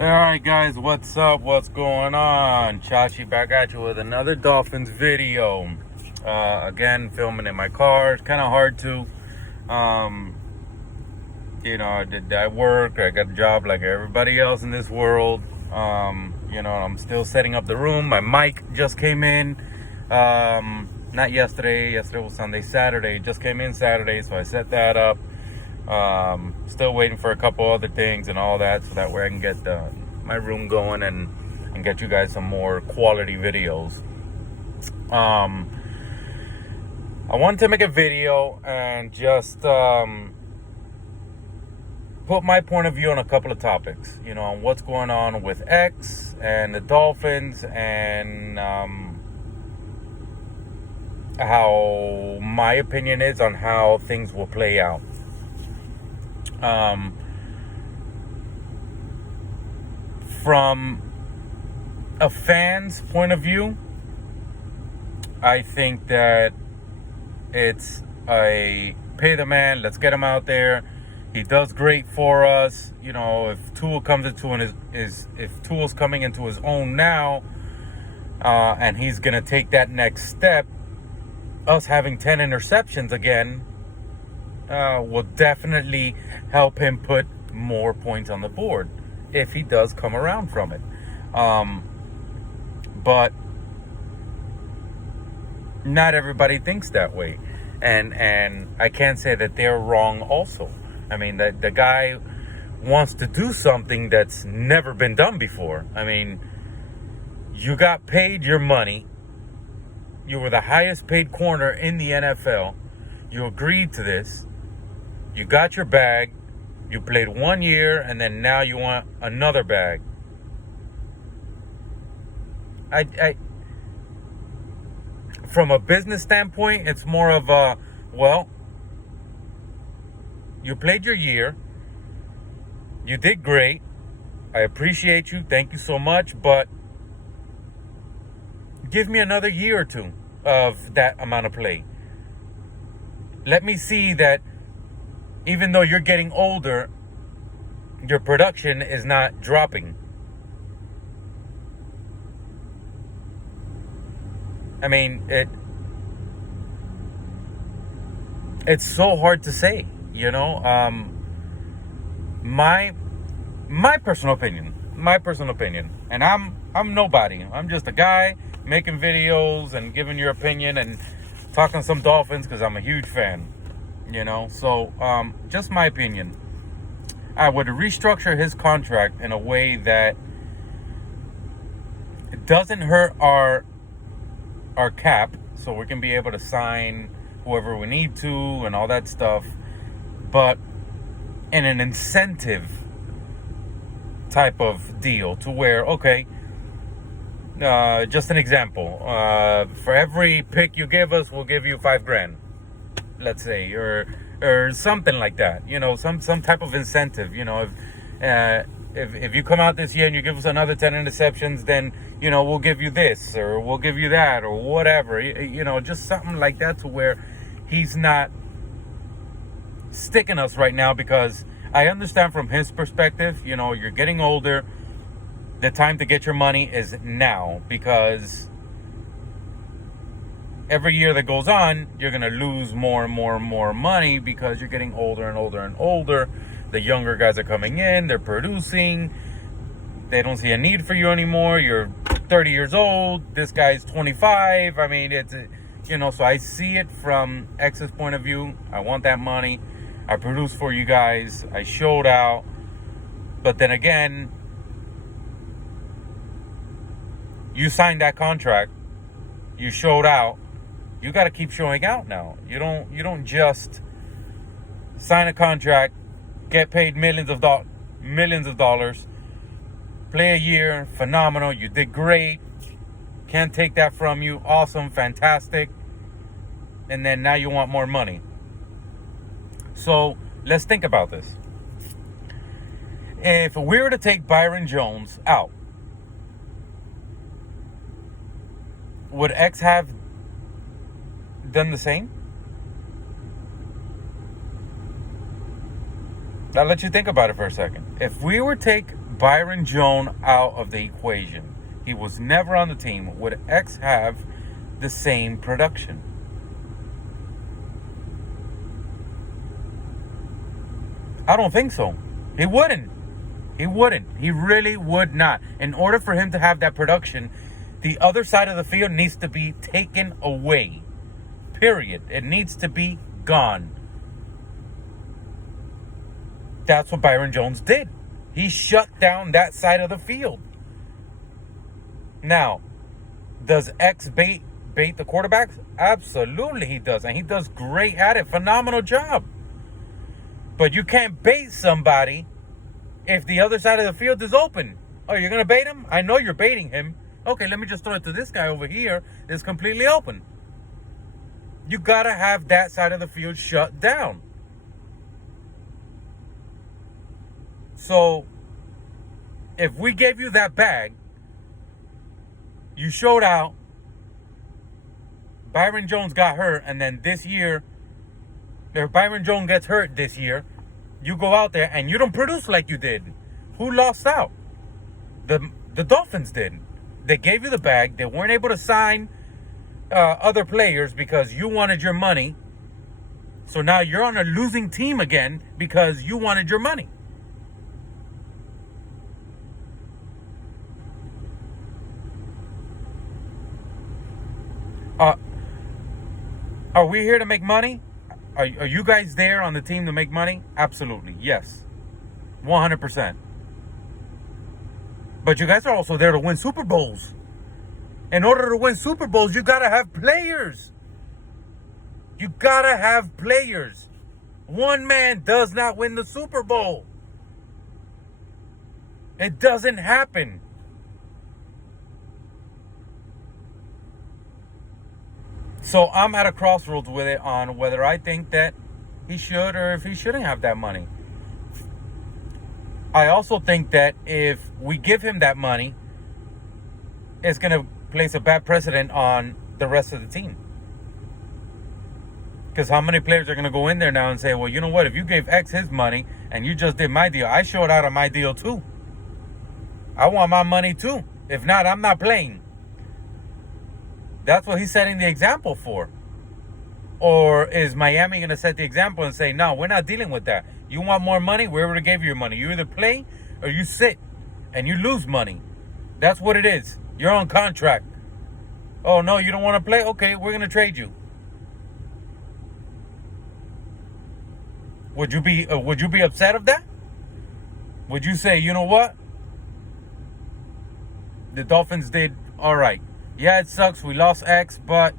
Alright guys, what's up? What's going on? Chachi back at you with another Dolphins video. Again, filming in my car. It's kind of hard to, um, I work, I got a job like everybody else in this world. I'm still setting up the room. My mic just came in. Not yesterday. Yesterday was Sunday. Saturday. It just came in Saturday, so I set that up. Still waiting for a couple other things and all that, so that way I can get my room going and get you guys some more quality videos. I wanted to make a video and just put my point of view on a couple of topics, on what's going on with X and the Dolphins, and how my opinion is on how things will play out. From a fan's point of view, I think that it's a pay the man, let's get him out there. He does great for us. If Tua comes into if Tua's coming into his own now, and he's gonna take that next step, us having 10 interceptions again will definitely help him put more points on the board if he does come around from it. But not everybody thinks that way, and I can't say that they're wrong also. I mean, the guy wants to do something that's never been done before. I mean, you got paid your money. You were the highest paid corner in the NFL. You agreed to this. You got your bag. You played 1 year, and then now you want another bag. From a business standpoint, it's more of a, well, you played your year. You did great. I appreciate you. Thank you so much. But give me another year or two of that amount of play. Let me see that even though you're getting older, your production is not dropping. I mean, it's so hard to say, my personal opinion, and I'm nobody. I'm just a guy making videos and giving your opinion and talking some Dolphins because I'm a huge fan. So just my opinion. I would restructure his contract in a way that it doesn't hurt our cap, so we can be able to sign whoever we need to and all that stuff, but in an incentive type of deal to where, okay, just an example, for every pick you give us, we'll give you $5,000. Let's say, or something like that. Some type of incentive. If you come out this year and you give us another 10 interceptions, then we'll give you this, or we'll give you that, or whatever. Just something like that, to where he's not sticking us right now. Because I understand from his perspective, you're getting older. The time to get your money is now, because every year that goes on, you're going to lose more and more and more money because you're getting older and older and older. The younger guys are coming in, they're producing. They don't see a need for you anymore. You're 30 years old. This guy's 25. I mean, so I see it from X's point of view. I want that money. I produced for you guys. I showed out. But then again, you signed that contract. You showed out. You got to keep showing out now. You don't just sign a contract, get paid millions of dollars, play a year, phenomenal, you did great, can't take that from you, awesome, fantastic, and then now you want more money. So let's think about this. If we were to take Byron Jones out, would X have done the same? I'll let you think about it for a second. If we were to take Byron Jones out of the equation. He was never on the team. Would X have the same production? I don't think so. He wouldn't. He wouldn't. He really would not. In order for him to have that production, the other side of the field needs to be taken away. Period. It needs to be gone. That's what Byron Jones did. He shut down that side of the field. Now, does X bait the quarterbacks? Absolutely he does. And he does great at it. Phenomenal job. But you can't bait somebody if the other side of the field is open. Oh, you're going to bait him? I know you're baiting him. Okay, let me just throw it to this guy over here that's completely open. You got to have that side of the field shut down. So, if we gave you that bag, you showed out, Byron Jones got hurt, and then this year, if Byron Jones gets hurt this year, you go out there and you don't produce like you did. Who lost out? The Dolphins did. They gave you the bag. They weren't able to sign other players because you wanted your money. So now you're on a losing team again because you wanted your money. Are we here to make money? Are you guys there on the team to make money? Absolutely. Yes. 100%. But you guys are also there to win Super Bowls. In order to win Super Bowls, you got to have players. You got to have players. One man does not win the Super Bowl. It doesn't happen. So I'm at a crossroads with it on whether I think that he should or if he shouldn't have that money. I also think that if we give him that money, it's going to place a bad precedent on the rest of the team. Because how many players are going to go in there now and say, well, you know what? If you gave X his money and you just did my deal, I showed out on my deal too. I want my money too. If not, I'm not playing. That's what he's setting the example for. Or is Miami going to set the example and say, no, we're not dealing with that. You want more money? We already gave you your money. You either play or you sit and you lose money. That's what it is. You're on contract. Oh, no, you don't want to play? Okay, we're going to trade you. Would you be upset of that? Would you say, you know what? The Dolphins did all right. Yeah, it sucks. We lost X, but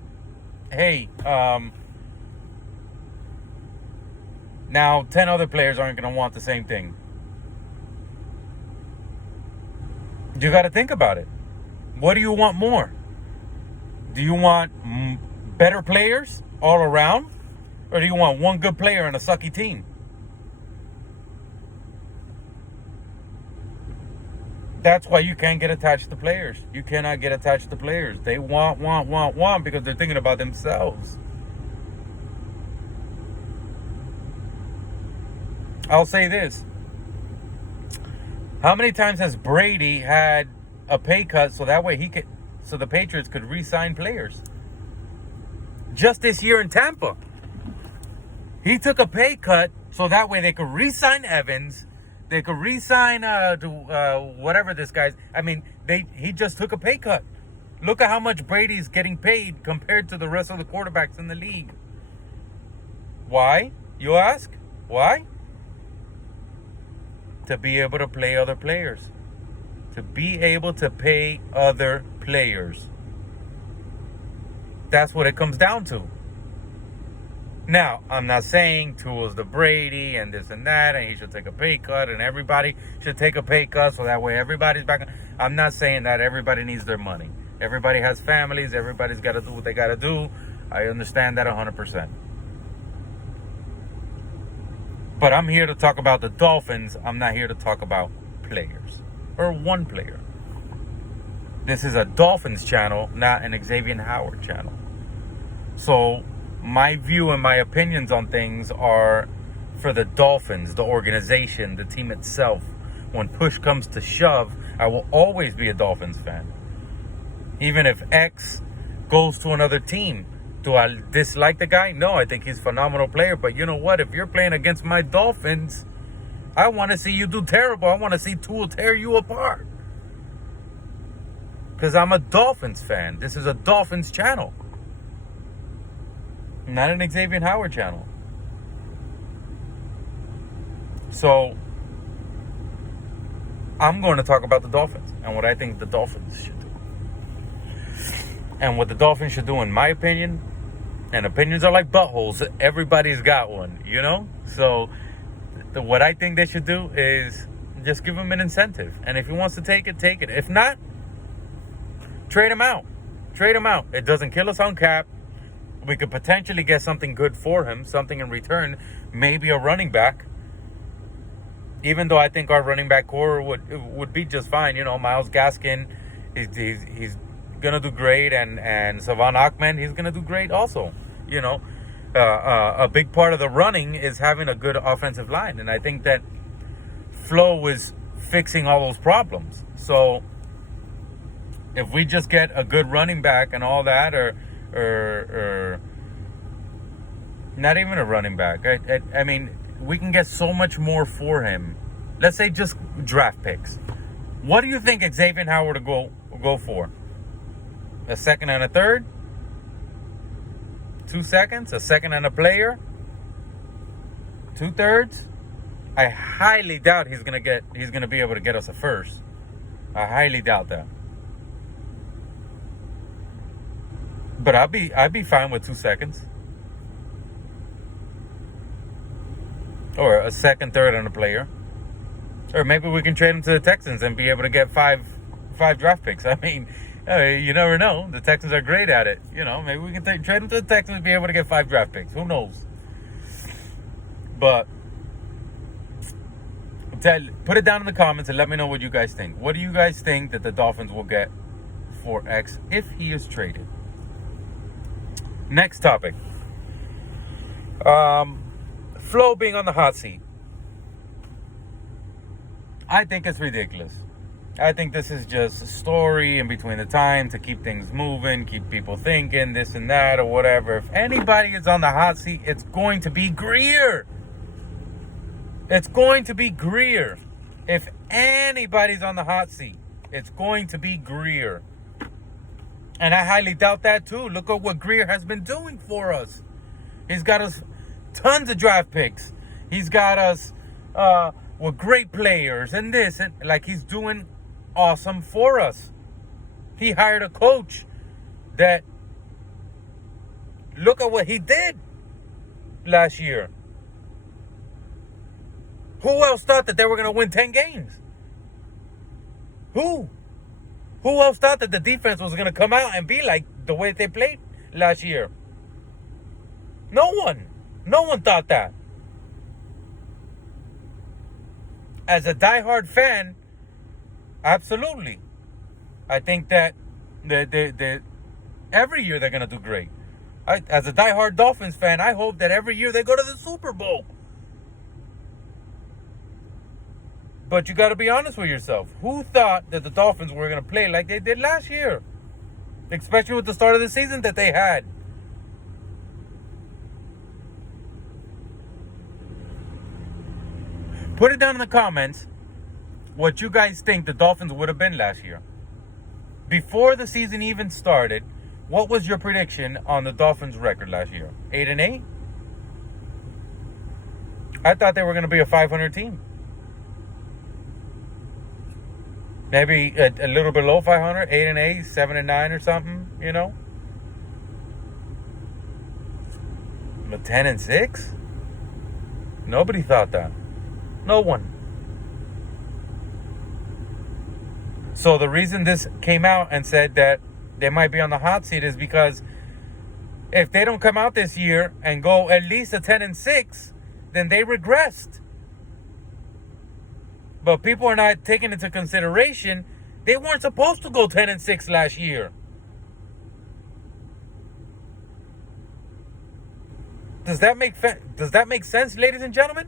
hey, now 10 other players aren't going to want the same thing. You got to think about it. What do you want more? Do you want better players all around? Or do you want one good player and a sucky team? That's why you can't get attached to players. You cannot get attached to players. They want because they're thinking about themselves. I'll say this. How many times has Brady had a pay cut so that way so the Patriots could re-sign players? Just this year in Tampa. He took a pay cut so that way they could re-sign Evans. They could re-sign whatever this guy's. I mean, he just took a pay cut. Look at how much Brady's getting paid compared to the rest of the quarterbacks in the league. Why, you ask? Why? To be able to play other players. To be able to pay other players. That's what it comes down to. Now, I'm not saying Tua's the Brady and this and that, and he should take a pay cut, and everybody should take a pay cut so that way everybody's back. I'm not saying that everybody needs their money. Everybody has families. Everybody's got to do what they got to do. I understand that 100%. But I'm here to talk about the Dolphins. I'm not here to talk about players or one player. This is a Dolphins channel, not an Xavier Howard channel. So my view and my opinions on things are for the Dolphins, the organization, the team itself. when push comes to shove, I will always be a Dolphins fan. Even if X goes to another team, do I dislike the guy? No, I think he's a phenomenal player. But you know what? If you're playing against my Dolphins, I want to see you do terrible. I want to see Tua tear you apart. Because I'm a Dolphins fan. This is a Dolphins channel. Not an Xavier Howard channel. So, I'm going to talk about the Dolphins and what I think the Dolphins should do. And what the Dolphins should do, in my opinion, and opinions are like buttholes. Everybody's got one, you know? So, what I think they should do is just give him an incentive. And if he wants to take it, take it. If not, trade him out. Trade him out. It doesn't kill us on cap. We could potentially get something good for him, something in return, maybe a running back. Even though I think our running back core would be just fine. You know, Myles Gaskin, he's gonna do great, and Savon Ahmed, he's gonna do great also. You know, a big part of the running is having a good offensive line, and I think that Flo is fixing all those problems. So if we just get a good running back and all that, or not even a running back, I mean, we can get so much more for him. Let's say just draft picks. What do you think Xavier Howard will go for? A second and a third? 2 seconds? A second and a player? 2/3? I highly doubt he's gonna be able to get us a first. I highly doubt that. But I'd be fine with 2 seconds. Or a second, third, and a player. Or maybe we can trade him to the Texans and be able to get five draft picks. I mean, you never know. The Texans are great at it. You know, maybe we can trade him to the Texans and be able to get 5 draft picks. Who knows? But put it down in the comments and let me know what you guys think. What do you guys think that the Dolphins will get for X if he is traded? Next topic. Flo being on the hot seat. I think it's ridiculous. I think this is just a story in between the time to keep things moving, keep people thinking this and that or whatever. If anybody is on the hot seat, it's going to be Greer. It's going to be Greer. If anybody's on the hot seat, it's going to be Greer. And I highly doubt that too. Look at what Greer has been doing for us. He's got us tons of draft picks. He's got us with great players and this, and like, he's doing awesome for us. He hired a coach that, look at what he did last year. Who else thought that they were going to win 10 games? Who else thought that the defense was going to come out and be like the way they played last year? No one. No one thought that. As a diehard fan, absolutely. I think that every year they're going to do great. As a diehard Dolphins fan, I hope that every year they go to the Super Bowl. But you got to be honest with yourself. Who thought that the Dolphins were going to play like they did last year? Especially with the start of the season that they had. Put it down in the comments what you guys think the Dolphins would have been last year. Before the season even started, what was your prediction on the Dolphins' record last year? 8-8? I thought they were going to be a 500 team. Maybe a little below 500, 8-8, 7-9 or something, you know? But 10-6? Nobody thought that. No one. So the reason this came out and said that they might be on the hot seat is because if they don't come out this year and go at least a 10-6, then they regressed. But people are not taking into consideration they weren't supposed to go 10-6 last year. Does that make sense, ladies and gentlemen?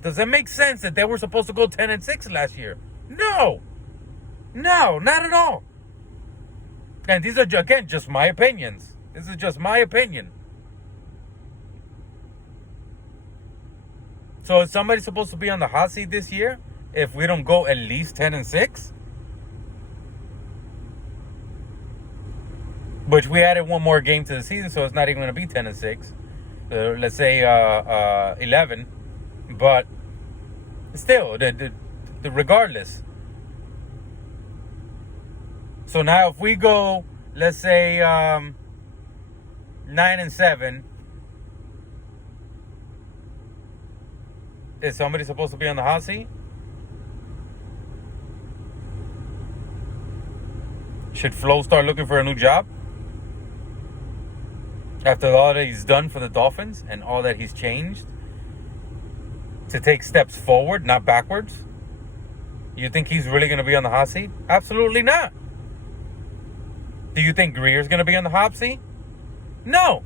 Does it make sense that they were supposed to go 10-6 last year? No. No, not at all. And these are, again, just my opinions. This is just my opinion. So is somebody supposed to be on the hot seat this year if we don't go at least 10-6? Which we added one more game to the season, so it's not even going to be 10-6. Let's say 11. But still, the regardless. So now if we go, let's say 9-7, is somebody supposed to be on the hot seat? Should Flo start looking for a new job? After all that he's done for the Dolphins and all that he's changed? To take steps forward, not backwards? You think he's really going to be on the hot seat? Absolutely not. Do you think Greer's going to be on the hot seat? No.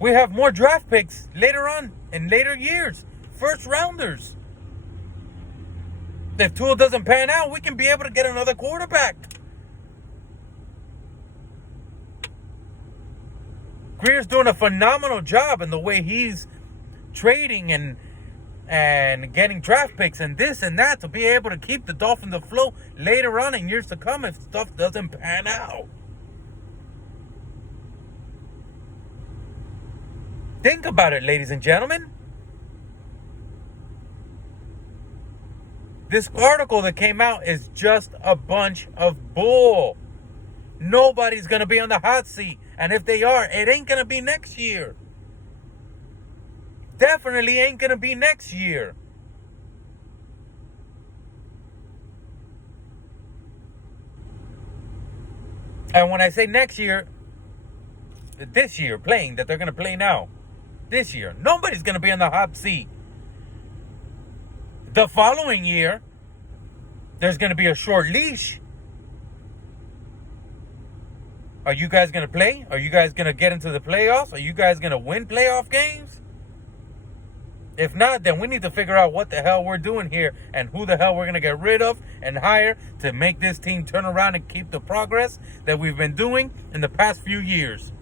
We have more draft picks later on in later years. First rounders. If Tua doesn't pan out, we can be able to get another quarterback. Greer's doing a phenomenal job in the way he's trading and getting draft picks and this and that to be able to keep the Dolphins afloat later on in years to come if stuff doesn't pan out. Think about it, ladies and gentlemen. This article that came out is just a bunch of bull. Nobody's going to be on the hot seat. And if they are, it ain't going to be next year. Definitely ain't going to be next year. And when I say next year, this year, playing, that they're going to play now. This year. Nobody's going to be on the hot seat. The following year, there's going to be a short leash. Are you guys going to play? Are you guys going to get into the playoffs? Are you guys going to win playoff games? If not, then we need to figure out what the hell we're doing here and who the hell we're going to get rid of and hire to make this team turn around and keep the progress that we've been doing in the past few years.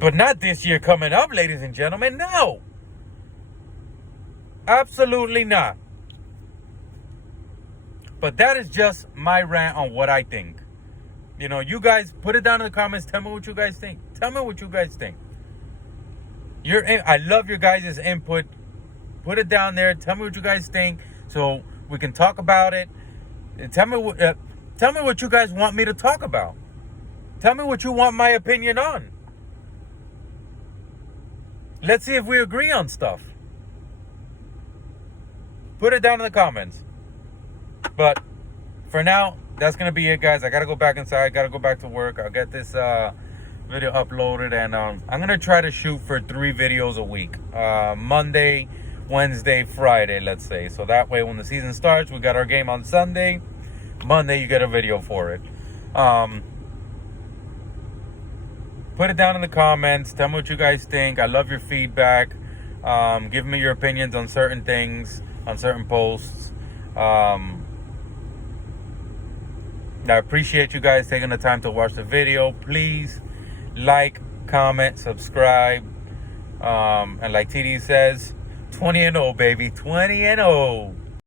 But not this year coming up, ladies and gentlemen. No. Absolutely not. But that is just my rant on what I think. You know, you guys put it down in the comments. Tell me what you guys think. Tell me what you guys think. I love your guys' input. Put it down there. Tell me what you guys think so we can talk about it. Tell me what you guys want me to talk about. Tell me what you want my opinion on. Let's see if we agree on stuff. Put it down in the comments. But for now, that's going to be it, guys. I got to go back inside. Got to go back to work. I'll get this video uploaded. And I'm going to try to shoot for 3 videos a week. Monday, Wednesday, Friday, let's say. So that way, when the season starts, we got our game on Sunday. Monday, you get a video for it. Put it down in the comments. Tell me what you guys think. I love your feedback. Give me your opinions on certain things, on certain posts. I appreciate you guys taking the time to watch the video. Please like, comment, subscribe. And like TD says, 20-0, baby. 20-0.